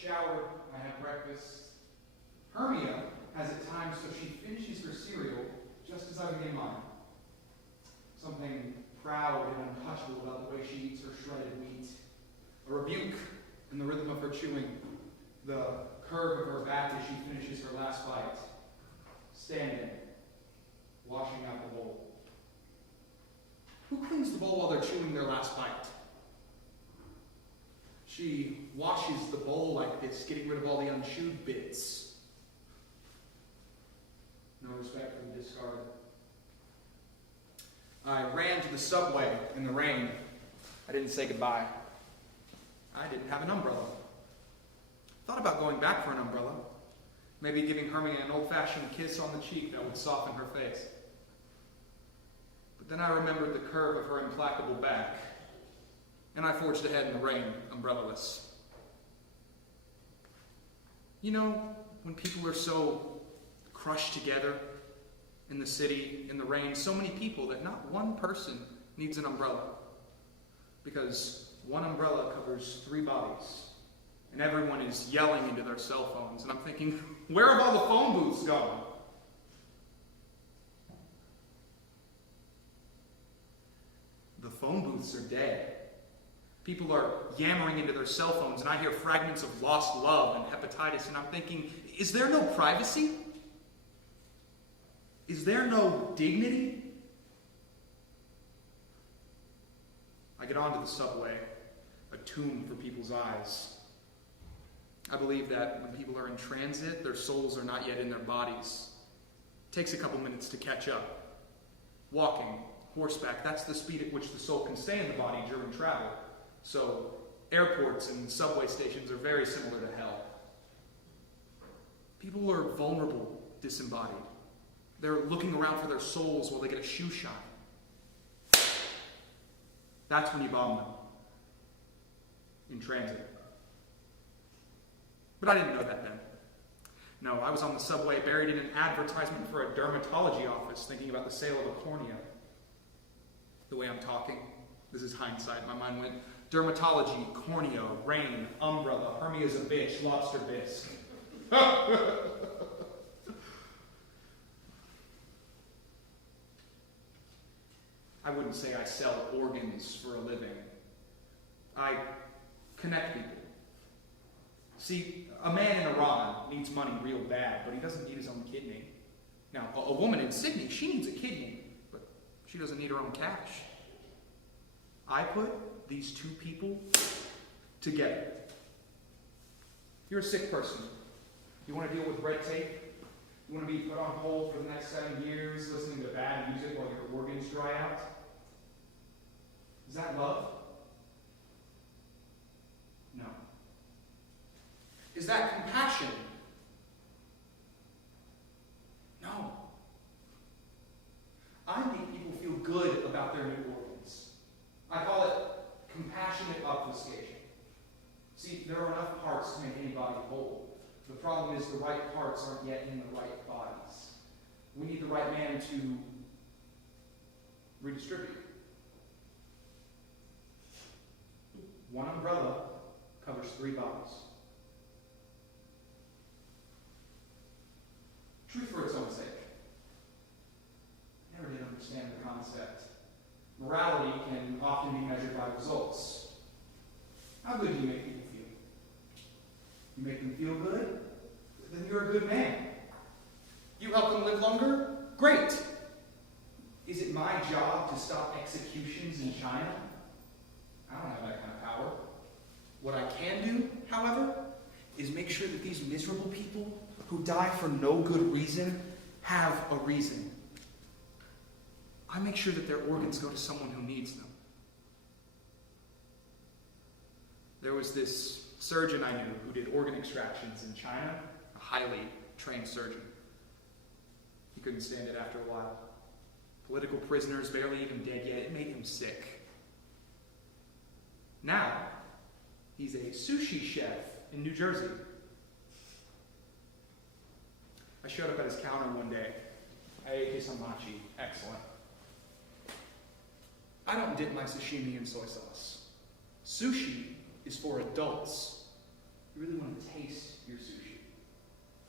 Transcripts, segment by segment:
showered, I have breakfast. Hermia has at times so she finishes her cereal just as I begin mine. Something proud and untouchable about the way she eats her shredded wheat. A rebuke in the rhythm of her chewing, the curve of her back as she finishes her last bite. Standing, washing out the bowl. Who cleans the bowl while they're chewing their last bite? She washes the bowl like this, getting rid of all the unchewed bits. No respect for the discard. I ran to the subway in the rain. I didn't say goodbye. I didn't have an umbrella. Thought about going back for an umbrella. Maybe giving Hermia an old-fashioned kiss on the cheek that would soften her face. But then I remembered the curve of her implacable back, and I forged ahead in the rain, umbrellaless. You know, when people are so crushed together in the city, in the rain, so many people that not one person needs an umbrella. Because one umbrella covers 3 bodies. And everyone is yelling into their cell phones. And I'm thinking, where have all the phone booths gone? The phone booths are dead. People are yammering into their cell phones, and I hear fragments of lost love and hepatitis, and I'm thinking, is there no privacy? Is there no dignity? I get onto the subway, a tomb for people's eyes. I believe that when people are in transit, their souls are not yet in their bodies. It takes a couple minutes to catch up. Walking, horseback, that's the speed at which the soul can stay in the body during travel. So airports and subway stations are very similar to hell. People are vulnerable, disembodied. They're looking around for their souls while they get a shoe shine. That's when you bomb them. In transit. But I didn't know that then. No, I was on the subway buried in an advertisement for a dermatology office thinking about the sale of a cornea. The way I'm talking, this is hindsight. My mind went, dermatology, cornea, rain, umbrella, Hermia's a bitch, lobster bisque. I wouldn't say I sell organs for a living. I connect people. See, a man in Iran needs money real bad, but he doesn't need his own kidney. Now, a woman in Sydney, she needs a kidney, but she doesn't need her own cash. I put these 2 people together. You're a sick person. You want to deal with red tape? You want to be put on hold for the next 7 years, listening to bad music while your organs dry out? Is that love? No. Is that compassion? No. I make people feel good about their new organs. I call it compassionate obfuscation. See, there are enough parts to make anybody whole. The problem is the right parts aren't yet in the right bodies. We need the right man to redistribute. One umbrella covers 3 bodies. Truth for its own sake. I never did understand the concept. Morality can often be measured by results. How good do you make people feel? You make them feel good? Then you're a good man. You help them live longer? Great. Is it my job to stop executions in China? I don't have that kind of power. What I can do, however, is make sure that these miserable people who die for no good reason have a reason. I make sure that their organs go to someone who needs them. There was this surgeon I knew who did organ extractions in China, a highly trained surgeon. He couldn't stand it after a while. Political prisoners, barely even dead yet, it made him sick. Now, he's a sushi chef in New Jersey. I showed up at his counter one day. I ate his hamachi. Excellent. I don't dip my sashimi in soy sauce. Sushi is for adults. You really want to taste your sushi.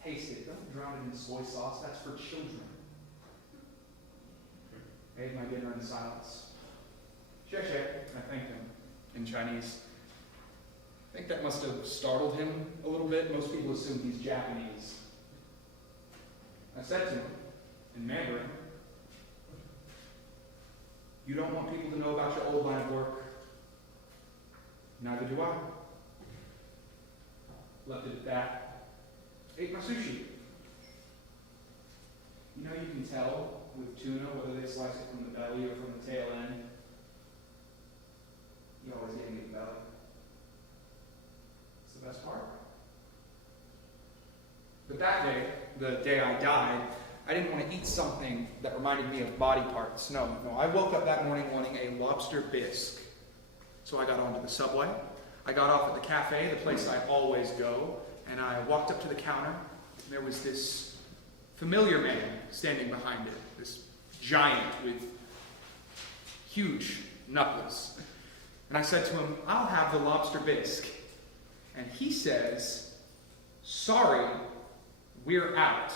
Taste it. Don't drown it in soy sauce. That's for children. I ate my dinner in silence. Xie xie, I thanked him in Chinese. I think that must have startled him a little bit. Most people assume he's Japanese. I said to him, in Mandarin, you don't want people to know about your old line of work. Neither do I. Left it at that. Ate my sushi. You know, you can tell with tuna whether they slice it from the belly or from the tail end. You always get me the belly. It's the best part. But that day, the day I died, I didn't want to eat something that reminded me of body parts. No, I woke up that morning wanting a lobster bisque. So I got onto the subway. I got off at the cafe, the place I always go, and I walked up to the counter, and there was this familiar man standing behind it, this giant with huge knuckles. And I said to him, I'll have the lobster bisque. And he says, sorry, we're out.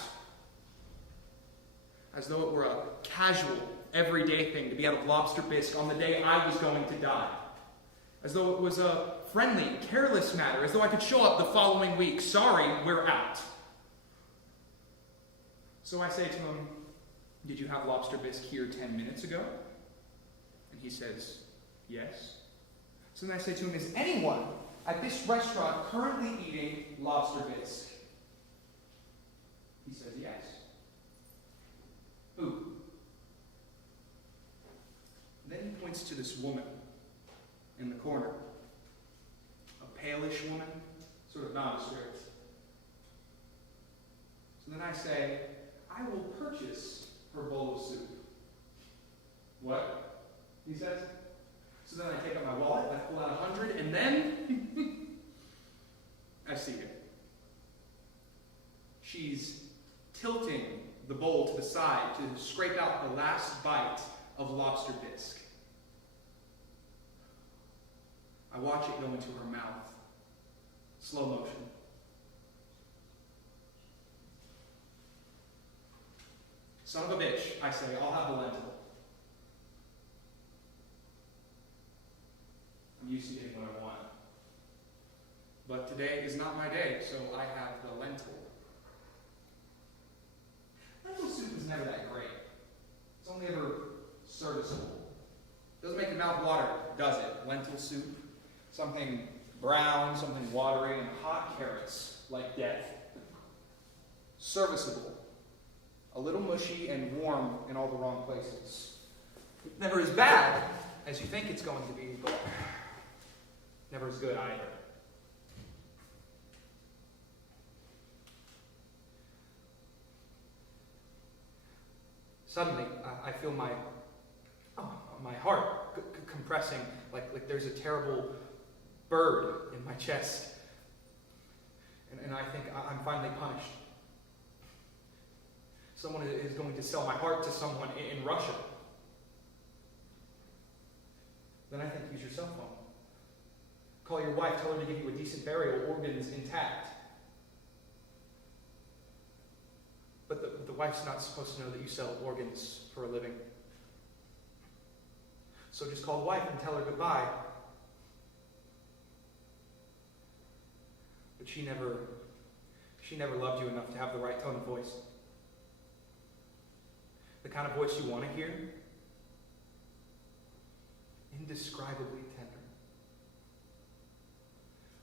As though it were a casual, everyday thing to be out of lobster bisque on the day I was going to die. As though it was a friendly, careless matter, as though I could show up the following week. Sorry, we're out. So I say to him, did you have lobster bisque here 10 minutes ago? And he says, yes. So then I say to him, is anyone at this restaurant currently eating lobster bisque? He says, yes. Who? Then he points to this woman in the corner. A palish woman, sort of nondescript. So then I say, I will purchase her bowl of soup. What? He says. So then I take out my wallet, I pull out 100, and then I see her. She's tilting the bowl to the side to scrape out the last bite of lobster bisque. I watch it go into her mouth. Slow motion. Son of a bitch, I say, I'll have the lentil. I'm used to getting what I want. But today is not my day, so I have the lentil. Lentil soup is never that great. It's only ever serviceable. Doesn't make your mouth water, does it? Lentil soup. Something brown, something watery, and hot carrots like death. Serviceable. A little mushy and warm in all the wrong places. Never as bad as you think it's going to be, but never as good either. Suddenly, I feel my heart compressing like there's a terrible bird in my chest. And I think I'm finally punished. Someone is going to sell my heart to someone in Russia. Then I think use your cell phone. Call your wife, tell her to give you a decent burial, organs intact. But the wife's not supposed to know that you sell organs for a living. So just call the wife and tell her goodbye. But she never loved you enough to have the right tone of voice. The kind of voice you want to hear. Indescribably tender.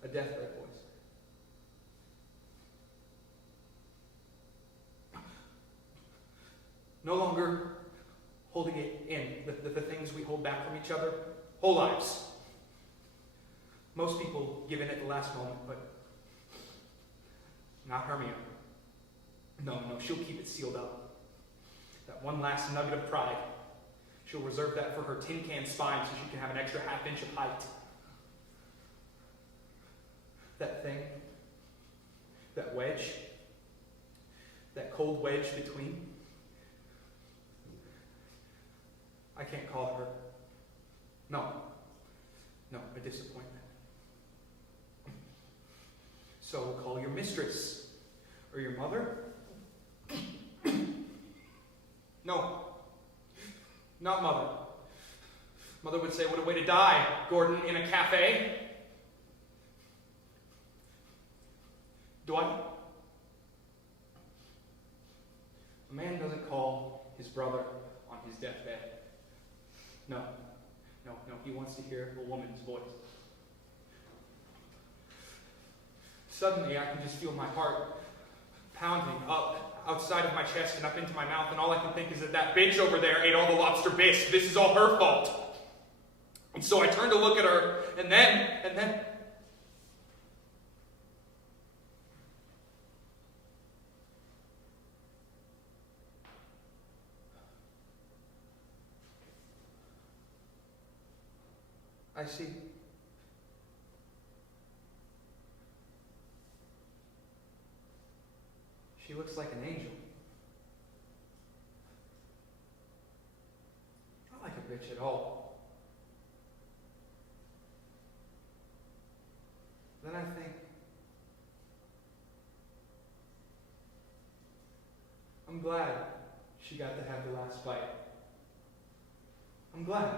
A deathbed voice. No longer holding it in, the things we hold back from each other, whole lives. Most people give in at the last moment, but not Hermia. No, she'll keep it sealed up. That one last nugget of pride. She'll reserve that for her tin can spine so she can have an extra half inch of height. That thing, that wedge, that cold wedge between. I can't call it her. No, a disappointment. So call your mistress. Or your mother? No. Not mother. Mother would say, what a way to die, Gordon, in a cafe. Dwight? A man doesn't call his brother on his deathbed. No, he wants to hear a woman's voice. Suddenly, I can just feel my heart pounding up outside of my chest and up into my mouth, and all I can think is that bitch over there ate all the lobster bisque. This is all her fault. And so I turn to look at her, and then... I see. She looks like an angel. Not like a bitch at all. Then I think, I'm glad she got to have the last bite. I'm glad.